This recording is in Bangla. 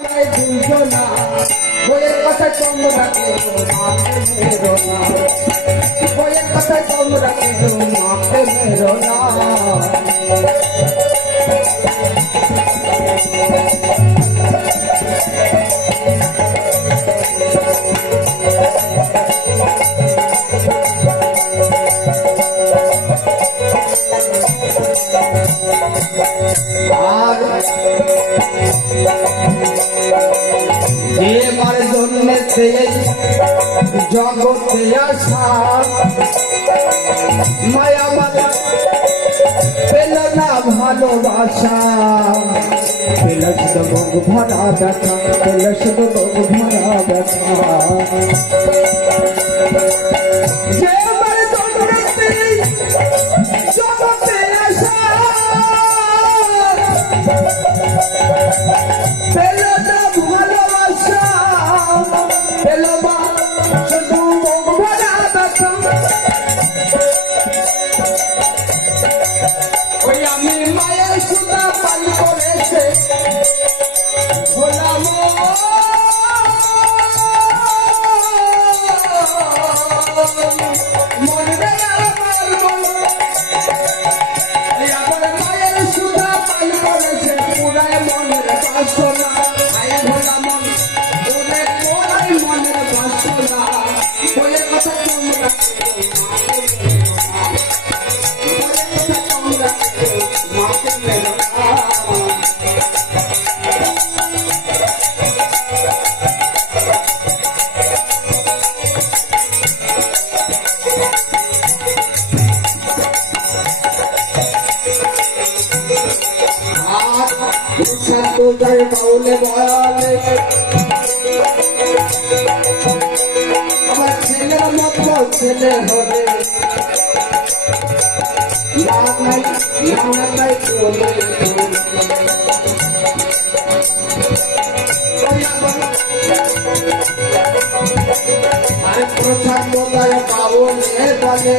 দুজনা বইয়ের কথা তোমরা কেউ মাকে মেরো না, বইয়ের কথা তোমরা কেউ মাকে মেরো না। এবার জন্মেতে জগতে আসা মায়া মালা পেল না ভালোবাসা, পেল শুধু বুক ভরা ব্যথা, পেল শুধু বুক ভরা ব্যথা। এবার জন্মেতে জগতে আসা পেল না ভালোবাসা, পেল বা শুধু বুক ভরা ব্যথা। ওই আমি মায়ের সুতা পান করেছে হলাম মনরে আমার মন, আবার মায়ের সুতা পান করেছে পুরাই মনের বাসনা। আই ভোলা মন ওরে পুরাই মনের বাসনা, বইয়ের কথা তোমরা মাকে মেরো না। তোদের বাউলে বয়ালে আমার ছেলের মতো ছেলে হলে নাই চলে প্রসাদ বাউলে বলে